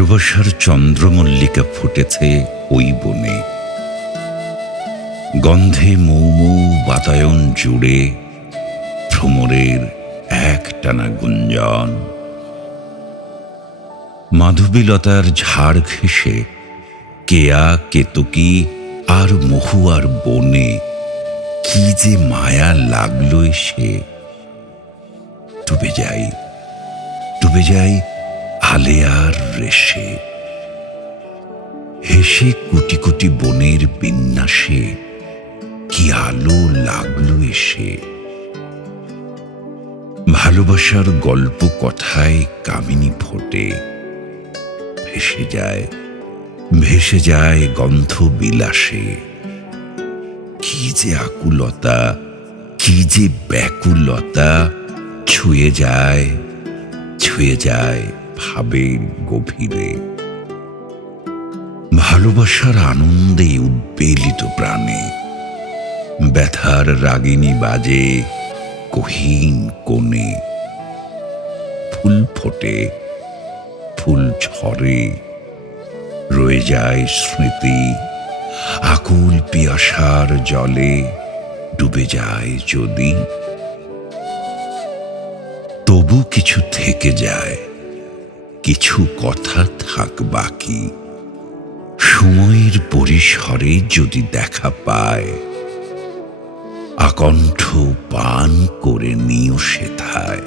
ভালোবাসার চন্দ্রমল্লিকা ফুটেছে ওই বনে, গন্ধে মৌ মৌ বাতায়ন জুড়ে ভ্রমরের একটানা গুঞ্জন। মাধবীলতার ঝাড় ঘেঁষে কেয়া কেতকী আর মহুয়ার বনে কি যে মায়া লাগলো এসে। ডুবে যাই আলেয়ার রেশে, হেসে কোটি কোটি বনের বিন্যাসে কি আলো লাগলো এসে। ভালোবাসার গল্প কথায় কামিনী ফোটে, ভেসে যায় গন্ধ বিলাসে। কি যে আকুলতা, কি যে ব্যাকুলতা, ছুঁয়ে যায় ভাবের গভীরে। ভালোবাসার আনন্দে উদ্বেলিত প্রাণে ব্যথার রাগিনী বাজে কহিন কোণে। ফুল ফোটে, ফুল ঝরে, রয়ে যায় স্মৃতি আকুল পিয়াসার জলে। ডুবে যায় যদি, তবু কিছু থেকে যায়, কিছু কথা থাক বাকি। সময়ের পরিসরে যদি দেখা পায়, আকণ্ঠ পান করে নিও সেথায়।